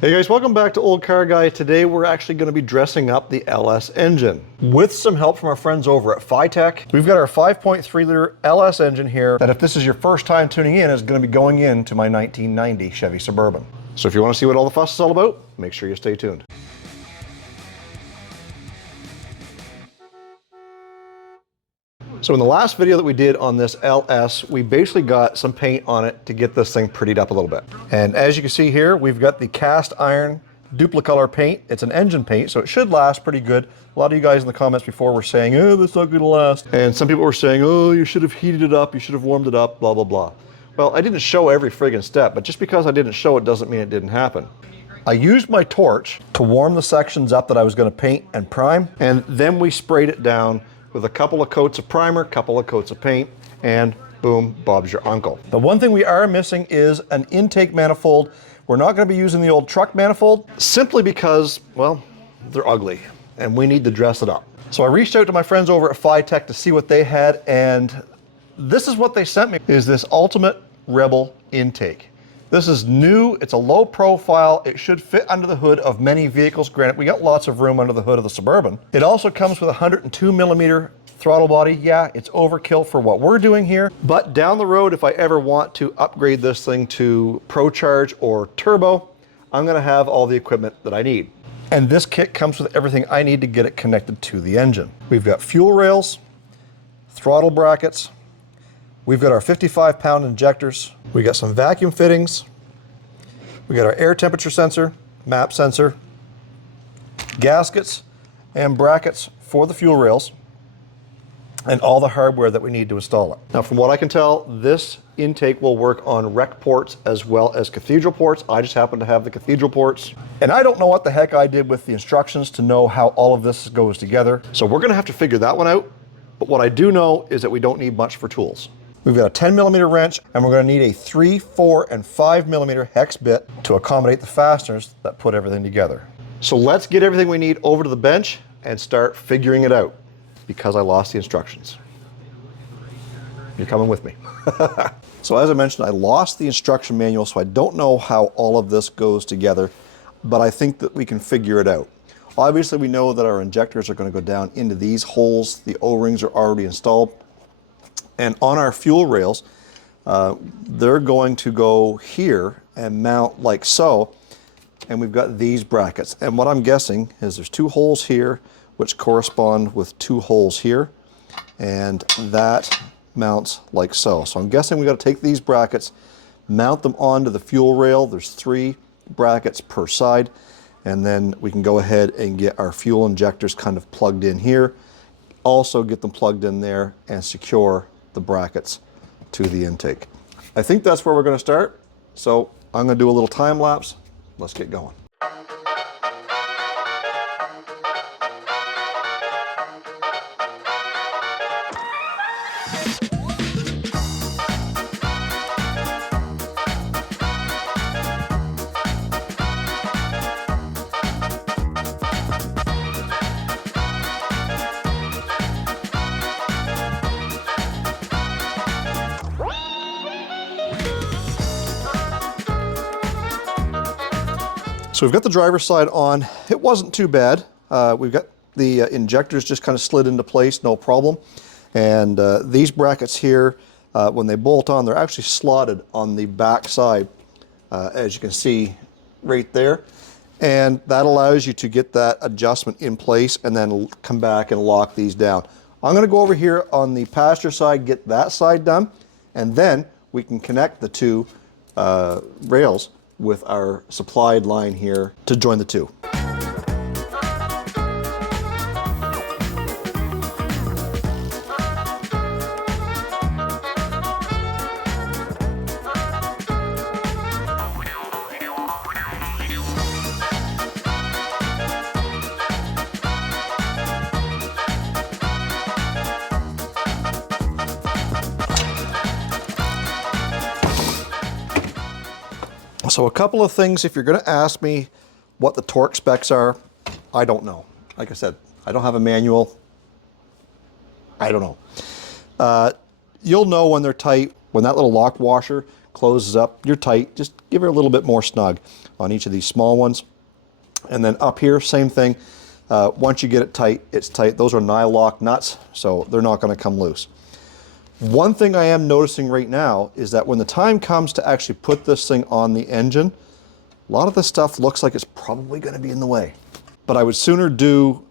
Hey guys, welcome back to Olde Carr Guy. Today we're actually going to be dressing up the LS engine with some help from our friends over at Fitech. We've got our 5.3 liter LS engine here that, if this is your first time tuning in, is going to be going into my 1990 Chevy Suburban. So if you want to see what all the fuss is all about, make sure you stay tuned. So in the last video that we did on this LS, we basically got some paint on it to get this thing prettied up a little bit. And as you can see here, we've got the cast iron duplicolor paint. It's an engine paint, so it should last pretty good. A lot of you guys in the comments before were saying, oh, that's not gonna last. And some people were saying, oh, you should have heated it up, you should have warmed it up, blah, blah, blah. Well, I didn't show every friggin' step, but just because I didn't show it doesn't mean it didn't happen. I used my torch to warm the sections up that I was gonna paint and prime, and then we sprayed it down with a couple of coats of primer, couple of coats of paint, and boom, Bob's your uncle. The one thing we are missing is an intake manifold. We're not going to be using the old truck manifold simply because, well, they're ugly and we need to dress it up. So I reached out to my friends over at Fitech to see what they had, and this is what they sent me, is this Ultimate Rebel intake. This is new, it's a low profile, it should fit under the hood of many vehicles. Granted, we got lots of room under the hood of the Suburban. It also comes with a 102 millimeter throttle body. Yeah, it's overkill for what we're doing here, but down the road, if I ever want to upgrade this thing to ProCharge or Turbo, I'm gonna have all the equipment that I need. And this kit comes with everything I need to get it connected to the engine. We've got fuel rails, throttle brackets, we've got our 55-pound injectors. We got some vacuum fittings. We got our air temperature sensor, map sensor, gaskets, and brackets for the fuel rails, and all the hardware that we need to install it. Now, from what I can tell, this intake will work on rec ports as well as cathedral ports. I just happen to have the cathedral ports. And I don't know what the heck I did with the instructions to know how all of this goes together. So we're gonna have to figure that one out. But what I do know is that we don't need much for tools. We've got a 10 millimeter wrench, and we're going to need a 3, 4, and 5 millimeter hex bit to accommodate the fasteners that put everything together. So let's get everything we need over to the bench and start figuring it out, because I lost the instructions. You're coming with me. So as I mentioned, I lost the instruction manual, so I don't know how all of this goes together, but I think that we can figure it out. Obviously, we know that our injectors are going to go down into these holes. The O-rings are already installed. And on our fuel rails, they're going to go here and mount like so. And we've got these brackets. And what I'm guessing is there's 2 holes here, which correspond with 2 holes here. And that mounts like so. So I'm guessing we've got to take these brackets, mount them onto the fuel rail. There's 3 brackets per side. And then we can go ahead and get our fuel injectors kind of plugged in here. Also get them plugged in there and secure the brackets to the intake. I think that's where we're going to start. So I'm going to do a little time lapse. Let's get going. So we've got the driver's side on. It wasn't too bad. We've got the injectors just kind of slid into place, no problem. And these brackets here, when they bolt on, they're actually slotted on the back side, as you can see right there. And that allows you to get that adjustment in place and then come back and lock these down. I'm gonna go over here on the passenger side, get that side done, and then we can connect the 2 rails with our supplied line here to join the 2. So a couple of things, if you're going to ask me what the torque specs are, I don't know. Like I said, I don't have a manual. I don't know. You'll know when they're tight when that little lock washer closes up, you're tight. Just give her a little bit more snug on each of these small ones. And then up here, same thing. Once you get it tight, it's tight. Those are nylock nuts, so they're not going to come loose. One thing I am noticing right now is that when the time comes to actually put this thing on the engine, a lot of this stuff looks like it's probably going to be in the way. But I would sooner do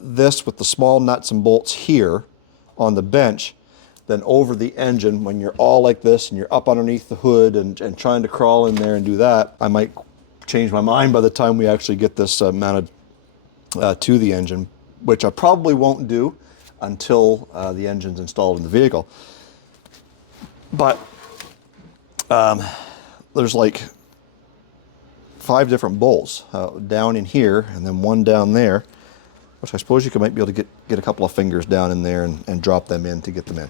this with the small nuts and bolts here on the bench than over the engine when you're all like this and you're up underneath the hood and trying to crawl in there and do that. I might change my mind by the time we actually get this mounted to the engine, which I probably won't do until the engine's installed in the vehicle. But there's like 5 different bolts down in here and then one down there, which I suppose you might be able to get a couple of fingers down in there and drop them in to get them in.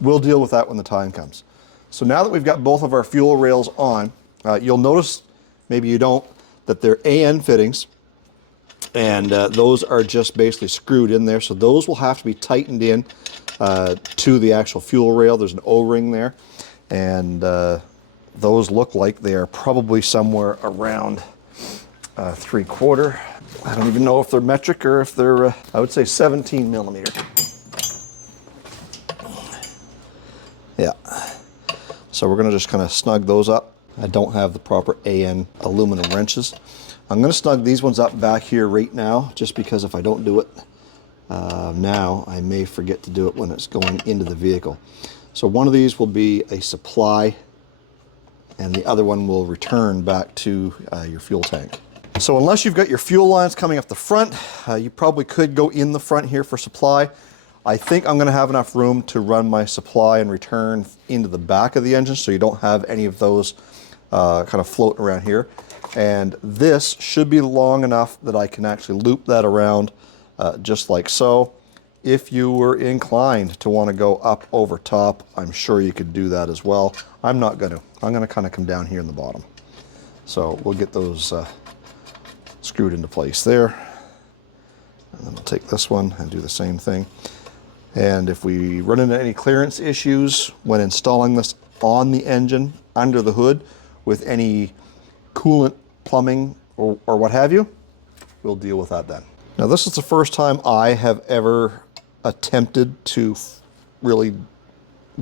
We'll deal with that when the time comes. So now that we've got both of our fuel rails on, you'll notice, maybe you don't, that they're AN fittings, and those are just basically screwed in there. So those will have to be tightened in to the actual fuel rail. There's an O-ring there, and those look like they are probably somewhere around 3/4. I don't even know if they're metric or if they're, I would say 17 millimeter. Yeah. So we're going to just kind of snug those up. I don't have the proper AN aluminum wrenches. I'm going to snug these ones up back here right now, just because if I don't do it now, I may forget to do it when it's going into the vehicle. So one of these will be a supply, and the other one will return back to your fuel tank. So unless you've got your fuel lines coming up the front, you probably could go in the front here for supply. I think I'm going to have enough room to run my supply and return into the back of the engine, so you don't have any of those kind of floating around here. And this should be long enough that I can actually loop that around just like so. If you were inclined to want to go up over top, I'm sure you could do that as well. I'm not going to. I'm going to kind of come down here in the bottom. So we'll get those screwed into place there. And then we'll take this one and do the same thing. And if we run into any clearance issues when installing this on the engine under the hood with any coolant, plumbing, or what have you, we'll deal with that then. Now this is the first time I have ever attempted to really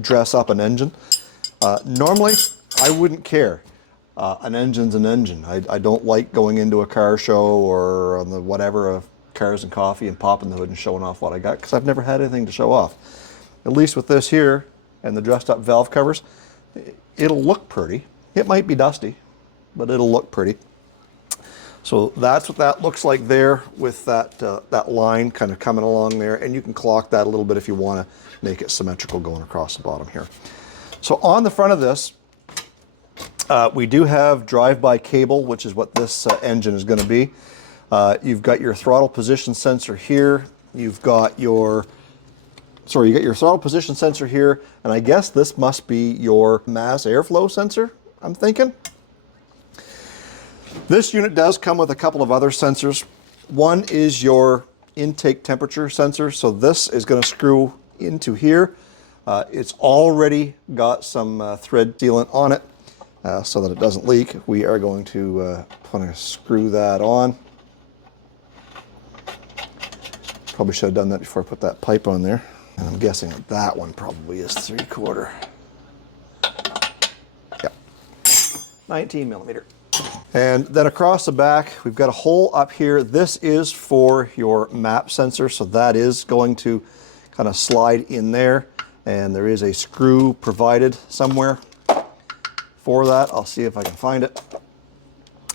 dress up an engine. Normally I wouldn't care. An engine's an engine. I don't like going into a car show or on the whatever Cars and Coffee and popping the hood and showing off what I got, because I've never had anything to show off. At least with this here and the dressed up valve covers, it'll look pretty. It might be dusty, but it'll look pretty. So that's what that looks like there, with that line kind of coming along there, and you can clock that a little bit if you want to make it symmetrical going across the bottom here. So on the front of this, we do have drive-by cable, which is what this engine is going to be. You've got your throttle position sensor here. You've got your throttle position sensor here, and I guess this must be your mass airflow sensor, I'm thinking. This unit does come with a couple of other sensors. One is your intake temperature sensor, so this is going to screw into here. It's already got some thread sealant on it so that it doesn't leak. We are going to screw that on. Probably should have done that before I put that pipe on there. And I'm guessing that that one probably is 3/4. Yep, 19 millimeter. And then across the back, we've got a hole up here. This is for your map sensor, so that is going to kind of slide in there. And there is a screw provided somewhere for that. I'll see if I can find it.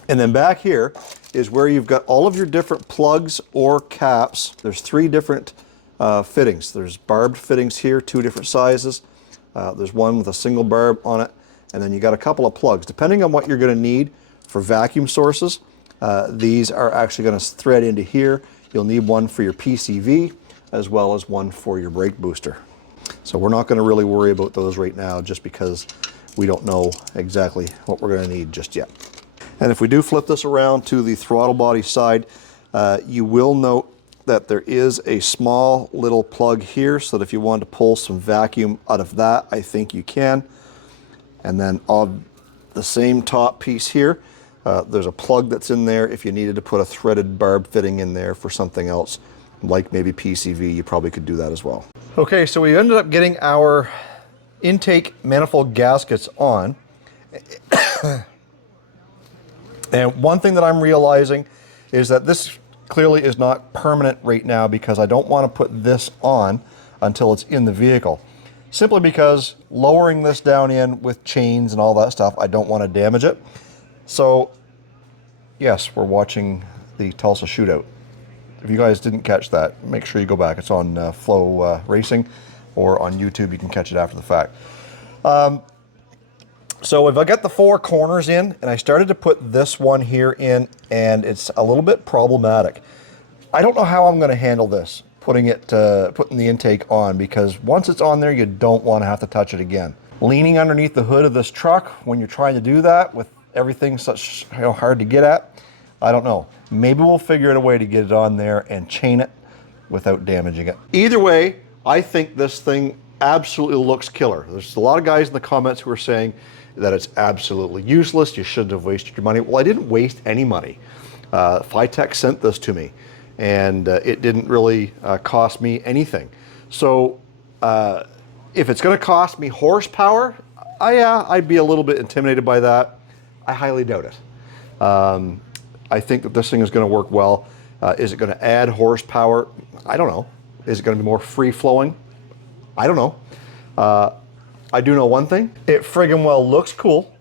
And then back here is where you've got all of your different plugs or caps. There's 3 different fittings. There's barbed fittings here, 2 different sizes. There's one with a single barb on it, and then you got a couple of plugs. Depending on what you're going to need for vacuum sources, these are actually going to thread into here. You'll need one for your PCV as well as one for your brake booster. So we're not going to really worry about those right now, just because we don't know exactly what we're going to need just yet. And if we do flip this around to the throttle body side, you will note that there is a small little plug here, so that if you want to pull some vacuum out of that, I think you can. And then on the same top piece here, there's a plug that's in there. If you needed to put a threaded barb fitting in there for something else, like maybe PCV, you probably could do that as well. Okay, so we ended up getting our intake manifold gaskets on. And one thing that I'm realizing is that this clearly is not permanent right now, because I don't want to put this on until it's in the vehicle. Simply because lowering this down in with chains and all that stuff, I don't want to damage it. So yes, we're watching the Tulsa shootout. If you guys didn't catch that, make sure you go back. It's on Flow Racing, or on YouTube. You can catch it after the fact. So if I get the 4 corners in, and I started to put this one here in, and it's a little bit problematic. I don't know how I'm going to handle this, putting the intake on, because once it's on there, you don't want to have to touch it again. Leaning underneath the hood of this truck when you're trying to do that with everything such hard to get at, I don't know. Maybe we'll figure out a way to get it on there and chain it without damaging it. Either way, I think this thing absolutely looks killer. There's a lot of guys in the comments who are saying that it's absolutely useless, you shouldn't have wasted your money. Well, I didn't waste any money. Fitech sent this to me, and it didn't really cost me anything. So if it's going to cost me horsepower, I'd be a little bit intimidated by that. I highly doubt it. I think that this thing is going to work well. Is it going to add horsepower? I don't know. Is it going to be more free-flowing? I don't know. I do know one thing. It friggin' well looks cool.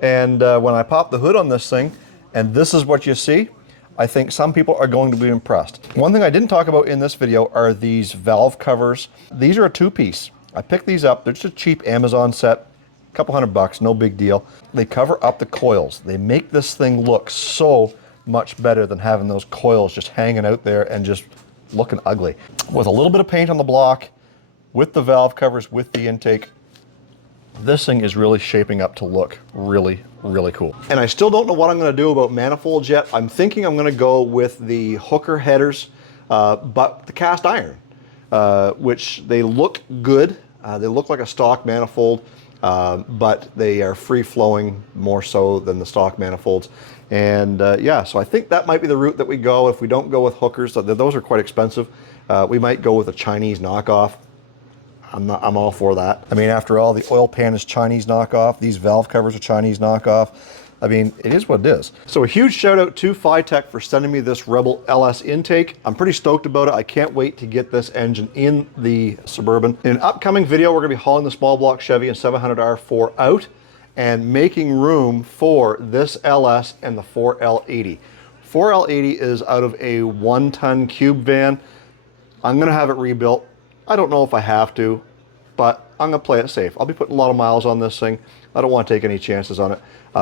And when I pop the hood on this thing, and this is what you see, I think some people are going to be impressed. One thing I didn't talk about in this video are these valve covers. These are a 2-piece. I picked these up. They're just a cheap Amazon set. A couple $100, no big deal. They cover up the coils. They make this thing look so much better than having those coils just hanging out there and just looking ugly. With a little bit of paint on the block, with the valve covers, with the intake, this thing is really shaping up to look really, really cool. And I still don't know what I'm going to do about manifolds yet. I'm thinking I'm going to go with the hooker headers, but the cast iron, which they look good. They look like a stock manifold, but they are free-flowing more so than the stock manifolds. And yeah, so I think that might be the route that we go. If we don't go with hookers, those are quite expensive. We might go with a Chinese knockoff. I'm all for that. I mean, after all, the oil pan is Chinese knockoff. These valve covers are Chinese knockoff. I mean, it is what it is. So a huge shout out to Fitech for sending me this Rebel LS intake. I'm pretty stoked about it. I can't wait to get this engine in the Suburban. In an upcoming video, we're gonna be hauling the small block Chevy and 700R4 out and making room for this LS and the 4L80. 4L80 is out of a 1-ton cube van. I'm gonna have it rebuilt. I don't know if I have to, but I'm gonna play it safe. I'll be putting a lot of miles on this thing. I don't want to take any chances on it.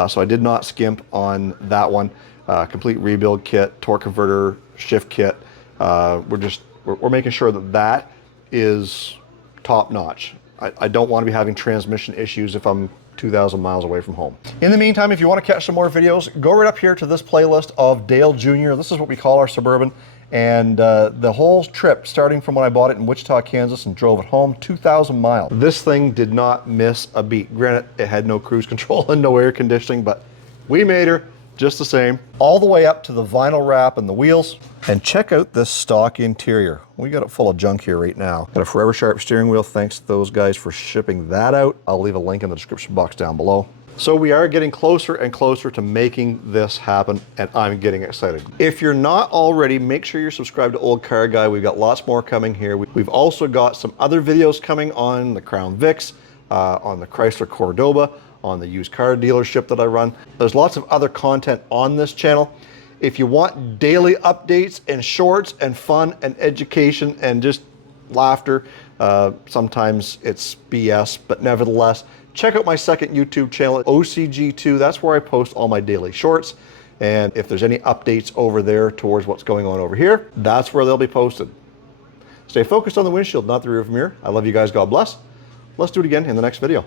So I did not skimp on that one. Complete rebuild kit, torque converter, shift kit. We're making sure that that is top notch. I don't want to be having transmission issues if I'm 2,000 miles away from home. In the meantime, if you want to catch some more videos, go right up here to this playlist of Dale Jr. This is what we call our Suburban. And the whole trip, starting from when I bought it in Wichita, Kansas, and drove it home, 2,000 miles. This thing did not miss a beat. Granted, it had no cruise control and no air conditioning, but we made her just the same. All the way up to the vinyl wrap and the wheels. And check out this stock interior. We got it full of junk here right now. Got a Forever Sharp steering wheel. Thanks to those guys for shipping that out. I'll leave a link in the description box down below. So we are getting closer and closer to making this happen, and I'm getting excited. If you're not already, make sure you're subscribed to Olde Carr Guy. We've got lots more coming here. We've also got some other videos coming on the Crown Vics, on the Chrysler Cordoba, on the used car dealership that I run. There's lots of other content on this channel. If you want daily updates and shorts and fun and education and just laughter, sometimes it's BS, but nevertheless, check out my second YouTube channel, OCG2. That's where I post all my daily shorts. And if there's any updates over there towards what's going on over here, that's where they'll be posted. Stay focused on the windshield, not the rearview mirror. I love you guys. God bless. Let's do it again in the next video.